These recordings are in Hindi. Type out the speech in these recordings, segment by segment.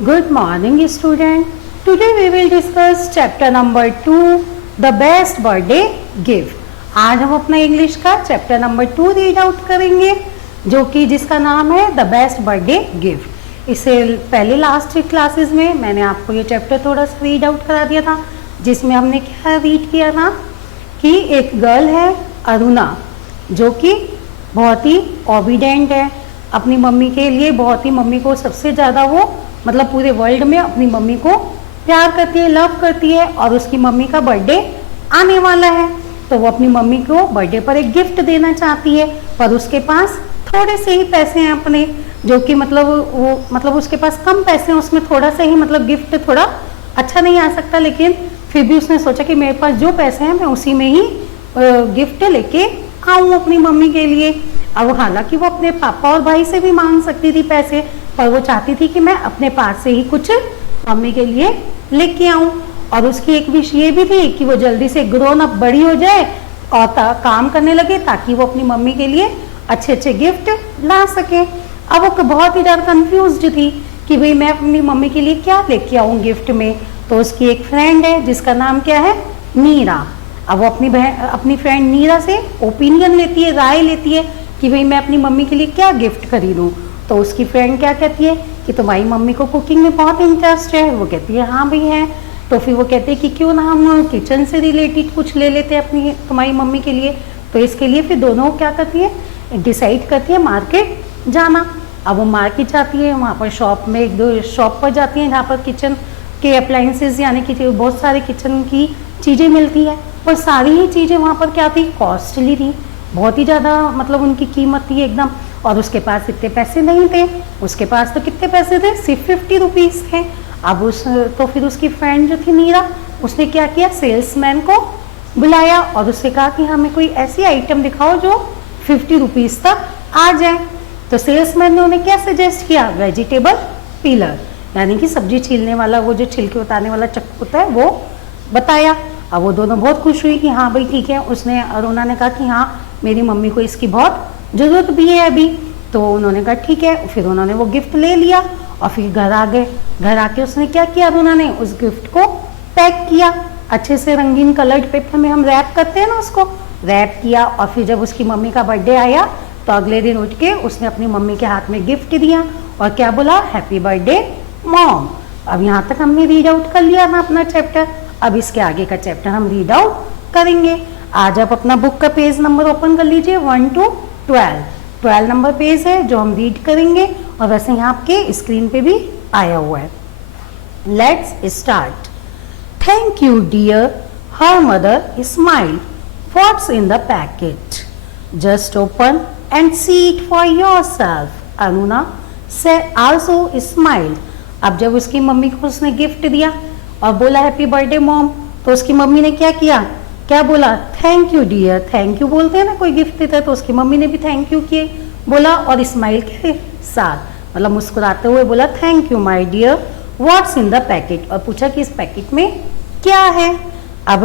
Good morning, student. Today we will discuss chapter number 2, the best birthday gift. आज हम अपना इंग्लिश का चैप्टर नंबर 2 रीड आउट करेंगे, जो कि जिसका नाम है द बेस्ट बर्थडे गिफ्ट। इससे पहले लास्ट क्लासेस में मैंने आपको ये चैप्टर थोड़ा सा रीड आउट करा दिया था, जिसमें हमने क्या रीड किया था कि एक गर्ल है अरुणा, जो कि बहुत ही ओबीडेंट है अपनी मम्मी के लिए, बहुत ही मम्मी को सबसे ज़्यादा वो मतलब पूरे वर्ल्ड में अपनी मम्मी को प्यार करती है, लव करती है। और उसकी मम्मी का बर्थडे आने वाला है, तो वो अपनी मम्मी को बर्थडे पर एक गिफ्ट देना चाहती है, पर उसके पास थोड़े से ही पैसे हैं अपने, जो कि मतलब उसके पास कम पैसे हैं, उसमें थोड़ा सा ही मतलब गिफ्ट थोड़ा अच्छा नहीं आ सकता, लेकिन फिर भी उसने सोचा कि मेरे पास जो पैसे हैं मैं उसी में ही गिफ्ट लेके आऊँ अपनी मम्मी के लिए। अब हालांकि वो अपने पापा और भाई से भी मांग सकती थी पैसे, पर वो चाहती थी कि मैं अपने पास से ही कुछ मम्मी के लिए लेके आऊँ। और उसकी एक विश ये भी थी कि वो जल्दी से ग्रोन अप बड़ी हो जाए और काम करने लगे, ताकि वो अपनी मम्मी के लिए अच्छे अच्छे गिफ्ट ला सके। अब वो बहुत ही ज़्यादा कंफ्यूज्ड थी कि भाई मैं अपनी मम्मी के लिए क्या लेके आऊँ गिफ्ट में। तो उसकी एक फ्रेंड है जिसका नाम क्या है, नीरा। अब वो अपनी फ्रेंड नीरा से ओपिनियन लेती है, राय लेती है कि भाई मैं अपनी मम्मी के लिए क्या गिफ्ट खरीदूँ। तो उसकी फ्रेंड क्या कहती है कि तुम्हारी मम्मी को कुकिंग में बहुत इंटरेस्ट है। वो कहती है हाँ भाई है। तो फिर वो कहते हैं कि क्यों ना हम किचन से रिलेटेड कुछ ले लेते हैं तुम्हारी मम्मी के लिए। तो इसके लिए फिर दोनों क्या करती है, डिसाइड करती है मार्केट जाना। अब वो मार्केट जाती है, वहाँ पर शॉप में एक दो शॉप पर जाती हैं जहाँ पर किचन के अप्लाइंसेस यानी कि बहुत सारे किचन की चीज़ें मिलती है। और सारी ही चीज़ें वहाँ पर क्या थी, कॉस्टली थी, बहुत ही ज़्यादा मतलब उनकी कीमत थी एकदम। और उसके पास इतने पैसे नहीं थे, उसके पास तो कितने पैसे थे, सिर्फ 50 रुपीज़ थे। अब तो फिर उसकी फ्रेंड जो थी नीरा, उसने क्या किया, सेल्समैन को बुलाया और उससे कहा कि हमें कोई ऐसी आइटम दिखाओ जो 50 रुपीज़ तक आ जाए। तो सेल्समैन ने उन्हें क्या सजेस्ट किया, वेजिटेबल पीलर, यानी कि सब्जी छीलने वाला वो जो छिलके उतारने वाला चक्कू होता है वो बताया। अब वो दोनों बहुत खुश हुई कि हाँ भाई ठीक है। उसने अरुणा ने कहा कि हाँ मेरी मम्मी को इसकी बहुत ज़रूरत भी है अभी। तो उन्होंने कहा ठीक है। फिर उन्होंने वो गिफ्ट ले लिया और फिर घर आ गए। घर आके उसने क्या किया, अरुणा ने उस गिफ्ट को पैक किया अच्छे से, रंगीन कलर्ड पेपर में हम रैप करते हैं ना, उसको रैप किया। और फिर जब उसकी मम्मी का बर्थडे आया तो अगले दिन उठ के उसने अपनी मम्मी के हाथ में गिफ्ट दिया और क्या बोला, हैप्पी बर्थडे मॉम। अब यहाँ तक हमने रीड आउट कर लिया ना अपना चैप्टर। अब इसके आगे का चैप्टर हम रीड आउट करेंगे। आज आप अपना बुक का पेज नंबर ओपन कर लीजिए 1 to 12 नंबर पेज है जो हम रीड करेंगे, और वैसे यहाँ आपके स्क्रीन पे भी आया हुआ है। Let's start. Thank you dear, her mother smile, what's in the packet, just open and see it for yourself, Aruna also smiled. अब जब उसकी मम्मी को उसने गिफ्ट दिया और बोला हैप्पी बर्थडे मॉम, तो उसकी मम्मी ने क्या किया, क्या बोला, thank you dear. Thank you बोलते हैं ना कोई गिफ्ट देता है, तो उसकी मम्मी ने भी थैंक यू किए बोला, और स्माइल के साथ मतलब मुस्कुराते हुए बोला thank you my dear, what's in the packet, और पूछा कि इस पैकेट में क्या है। अब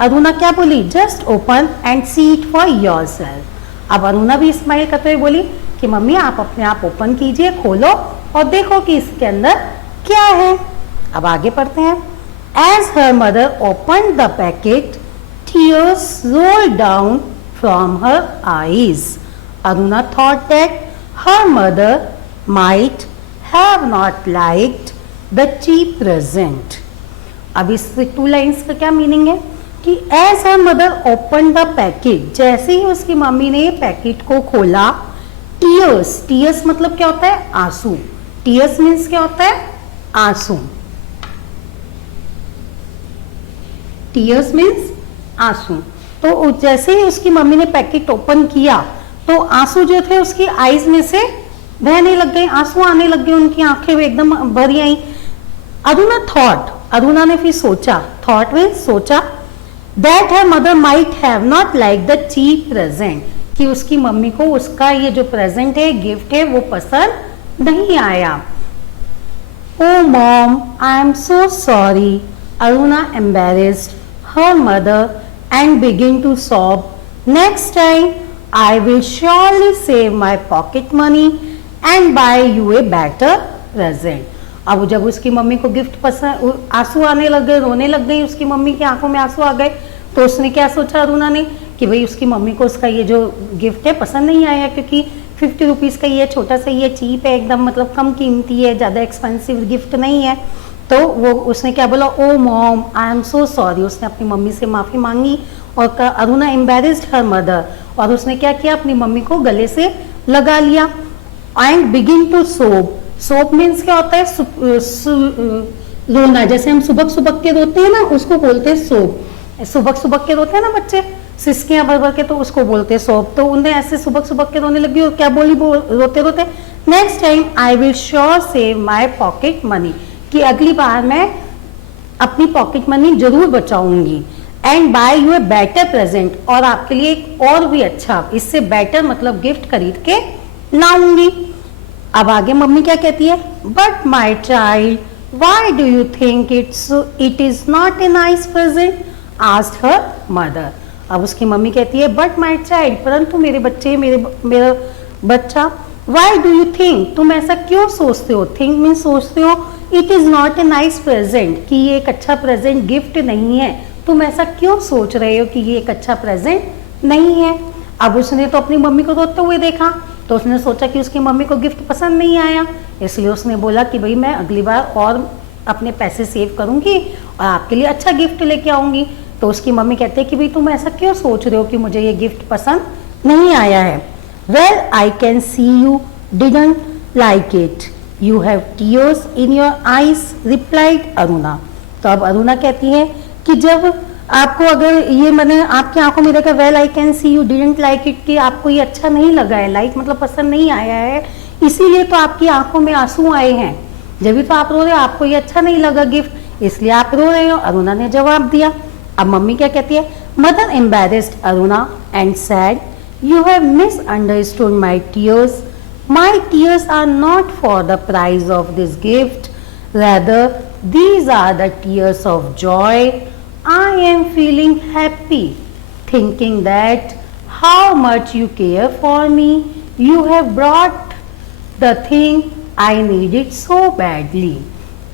अरुणा क्या बोली, just open and see it for yourself. अब अरुणा भी स्माइल करते हुए बोली कि मम्मी आप अपने आप ओपन कीजिए, खोलो और देखो कि इसके अंदर क्या है। अब आगे पढ़ते हैं। As her mother open the packet, tears rolled down from her eyes. Aruna thought that her mother might have not liked the cheap present. अब इस 2 लाइन्स का क्या मीनिंग है कि as her mother opened the packet, जैसे ही उसकी मम्मी ने पैकेट को खोला, tears मतलब क्या होता है, आंसू। tears मीन्स क्या होता है, आंसू। tears मीन्स आंसू। तो जैसे ही उसकी मम्मी ने पैकेट ओपन किया तो आंसू जो थे उसकी आईज में से बहने लग गए, आंसू आने लग गए, उनकी आंखें एकदम भरी आई। अरुणा थॉट, अरुणा ने फिर सोचा, थॉट में सोचा, that her mother might have not like the cheap present, कि उसकी मम्मी को उसका ये जो प्रेजेंट है, गिफ्ट है, वो पसंद नहीं आया। Oh mom I am so sorry, Aruna embarrassed her mother and begin to sob. Next time I will surely save my pocket money and buy you a better present. अब जब उसकी मम्मी को गिफ्ट पसंद, आंसू आने लग गए, रोने लग गई, उसकी मम्मी की आंखों में आंसू आ गए, तो उसने क्या सोचा अरुणा ने कि भाई उसकी मम्मी को उसका ये जो गिफ्ट है पसंद नहीं आया, क्योंकि 50 रुपीज़ का ये छोटा सा ये चीप है एकदम, मतलब कम कीमती है, ज़्यादा एक्सपेंसिव गिफ्ट नहीं है। तो वो उसने क्या बोला, oh mom I am so sorry, उसने अपनी मम्मी से माफ़ी मांगी और अरुणा एम्बेरेस्ड हर मदर, और उसने क्या किया, अपनी मम्मी को गले से लगा लिया एंड बिगिन टू सोब। सोब मीन्स क्या होता है, रोना, जैसे हम सुबक सुबक के रोते हैं ना, उसको बोलते हैं सोब। सुबक सुबक के रोते हैं ना बच्चे, सिसकियां भर भर के, तो उसको बोलते हैं सोब। तो उन्हें ऐसे सुबक सुबक के रोने लगी और क्या बोली रोते रोते, next time I will sure save my pocket money, कि अगली बार मैं अपनी पॉकेट मनी जरूर बचाऊंगी, and buy you a better present, और आपके लिए एक और भी अच्छा, इससे बेटर मतलब गिफ्ट खरीद के लाऊंगी। अब आगे मम्मी क्या कहती है, but my child why do you think it is not a nice present, asked her mother. अब उसकी मम्मी कहती है, बट माई चाइल्ड, परंतु मेरे बच्चे, मेरा बच्चा, वाई डू यू थिंक, तुम ऐसा क्यों सोचते हो, थिंक मीन सोचते हो, it is not a nice present, कि ये एक अच्छा प्रेजेंट गिफ्ट नहीं है, तुम ऐसा क्यों सोच रहे हो कि ये एक अच्छा प्रेजेंट नहीं है। अब उसने तो अपनी मम्मी को रोते हुए देखा, तो उसने सोचा कि उसकी मम्मी को गिफ्ट पसंद नहीं आया, इसलिए उसने बोला कि भाई मैं अगली बार और अपने पैसे सेव करूंगी और आपके लिए अच्छा गिफ्ट लेके आऊंगी। तो उसकी मम्मी कहते हैं कि भाई तुम ऐसा क्यों सोच रहे हो कि मुझे ये गिफ्ट पसंद नहीं आया है। Well I can see you didn't like it, you have tears in your eyes, replied Aruna. तो अब अरुणा कहती है कि जब आपको अगर ये मैंने आपकी आंखों में देखा, well I can see you didn't like it, कि आपको ये अच्छा नहीं लगा है, लाइक मतलब पसंद नहीं आया है, इसीलिए तो आपकी आंखों में आंसू आए हैं, जब भी तो आप रो रहे हो, आपको ये अच्छा नहीं लगा गिफ्ट, इसलिए आप रो रहे हो, अरुणा ने जवाब दिया। अब मम्मी क्या कहती है, mother embarrassed Aruna and said, you have misunderstood my tears, my tears are not for the price of this gift, rather these are the tears of joy. I am feeling happy thinking that how much you care for me. You have brought the thing I needed so badly.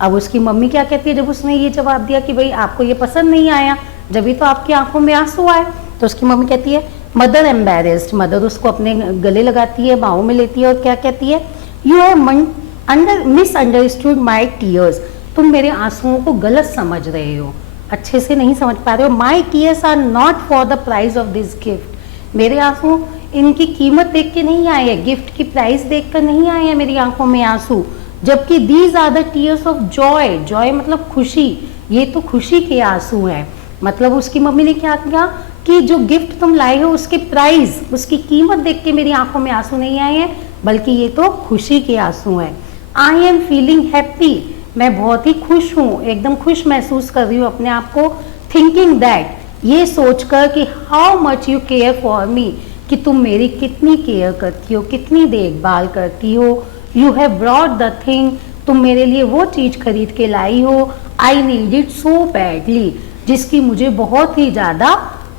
अब उसकी मम्मी क्या कहती है, जब उसने ये जवाब दिया कि भाई आपको ये पसंद नहीं आया, जब भी तो आपकी आंखों में आंसू आए, तो उसकी मम्मी कहती है, मदर एम्बेरेस्ड, मदर उसको अपने गले लगाती है, बाहों में लेती है और क्या कहती है, you have misunderstood my tears, तुम मेरे आंसुओं को गलत समझ रहे हो, अच्छे से नहीं समझ पा रहे हो। My tears are not for the price of this gift, मेरे आंसू इनकी कीमत देख के नहीं आए हैं, गिफ्ट की प्राइस देख कर नहीं आए हैं मेरी आंखों में आंसू, जबकि these are the tears of joy, joy मतलब खुशी, ये तो खुशी के आंसू हैं। मतलब उसकी मम्मी ने क्या किया कि जो गिफ्ट तुम लाए हो उसके प्राइस, उसकी कीमत देख के मेरी आंखों में आंसू नहीं आए हैं, बल्कि ये तो खुशी के आंसू हैं। आई एम फीलिंग हैप्पी, मैं बहुत ही खुश हूँ, एकदम खुश महसूस कर रही हूँ अपने आप को, थिंकिंग दैट, ये सोचकर कि how much you care for me, कि तुम मेरी कितनी केयर करती हो, कितनी देखभाल करती हो, you have brought the thing, तुम मेरे लिए वो चीज़ खरीद के लाई हो, I need it so badly, जिसकी मुझे बहुत ही ज़्यादा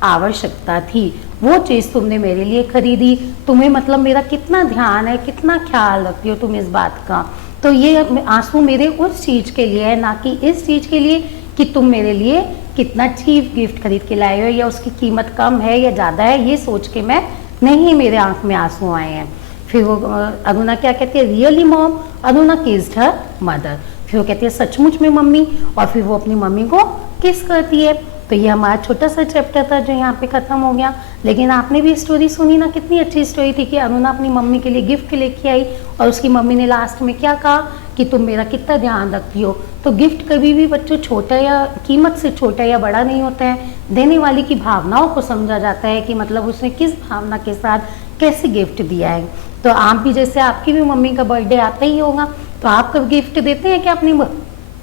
आवश्यकता थी, वो चीज़ तुमने मेरे लिए खरीदी, तुम्हें मतलब मेरा कितना ध्यान है, कितना ख्याल रखती हो तुम इस बात का। तो ये आंसू मेरे उस चीज़ के लिए है, ना कि इस चीज़ के लिए कि तुम मेरे लिए कितना चीप गिफ्ट खरीद के लाए हो या उसकी कीमत कम है या ज़्यादा है, ये सोच के मैं नहीं, मेरे आंख में आंसू आए हैं। फिर वो अरुणा क्या कहती है, really mom, Aruna kissed her mother, फिर वो कहती है सचमुच में मम्मी, और फिर वो अपनी मम्मी को किस करती है। तो ये हमारा छोटा सा चैप्टर था जो यहाँ पे ख़त्म हो गया, लेकिन आपने भी स्टोरी सुनी ना, कितनी अच्छी स्टोरी थी कि अरुणा अपनी मम्मी के लिए गिफ्ट लेके आई और उसकी मम्मी ने लास्ट में क्या कहा कि तुम मेरा कितना ध्यान रखती हो। तो गिफ्ट कभी भी बच्चों छोटा या कीमत से छोटा या बड़ा नहीं होता है, देने वाले की भावनाओं को समझा जाता है कि मतलब उसने किस भावना के साथ कैसे गिफ्ट दिया है। तो आप भी, जैसे आपकी भी मम्मी का बर्थडे आता ही होगा, तो आप कभी गिफ्ट देते हैं क्या अपनी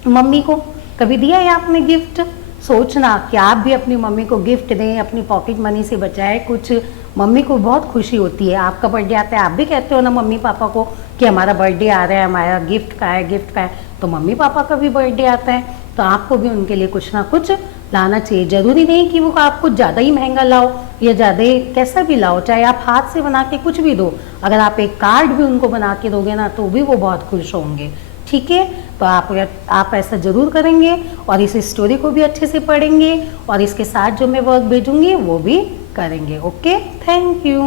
मम्मी को, कभी दिया है आपने गिफ्ट? सोचना कि आप भी अपनी मम्मी को गिफ्ट दें, अपनी पॉकेट मनी से बचाए कुछ, मम्मी को बहुत खुशी होती है। आपका बर्थडे आता है, आप भी कहते हो ना मम्मी पापा को कि हमारा बर्थडे आ रहा है, हमारा गिफ्ट का है, गिफ्ट का है, तो मम्मी पापा का भी बर्थडे आता है, तो आपको भी उनके लिए कुछ ना कुछ लाना चाहिए। ज़रूरी नहीं कि वो आप कुछ ज़्यादा ही महंगा लाओ या ज़्यादा कैसा भी लाओ, चाहे आप हाथ से बना के कुछ भी दो, अगर आप एक कार्ड भी उनको बना के दोगे ना तो भी वो बहुत खुश होंगे। ठीक है, तो आप ऐसा ज़रूर करेंगे और इस स्टोरी को भी अच्छे से पढ़ेंगे और इसके साथ जो मैं वर्क भेजूंगी वो भी करेंगे। Okay, thank you.